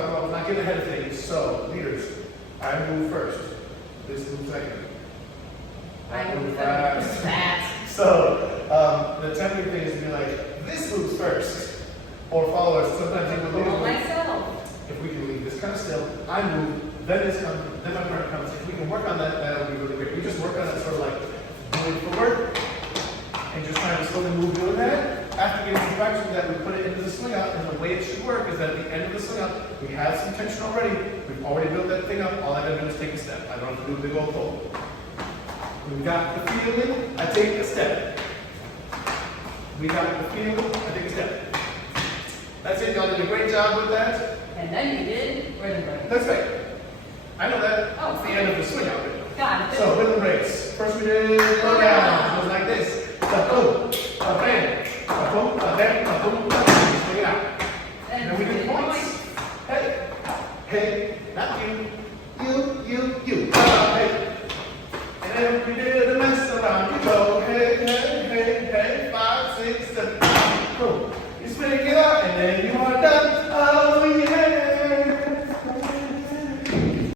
talk about not getting ahead of things. So, leaders, I move first. This moves second. I move fast. fast. So, the tempting thing is to be like, this moves first. Or follow us. Sometimes even leaders Follow move. myself. If we can leave this kind of still, I move, then this comes, then my turn comes. If we can work on that, that'll be really great. We just work on it sort of like moving forward and just trying to slowly move doing that. After getting some practice with that, we put it into the swing out, and the way it should work is that at the end of the swing out, we have some tension already. We've already built that thing up. All I gotta do is take a step. I don't have to do a big old pull. We've got the feeling, I take a step. We got the feeling, I take a step. That's it, y'all did a great job with that. And then you did rhythm break. That's right.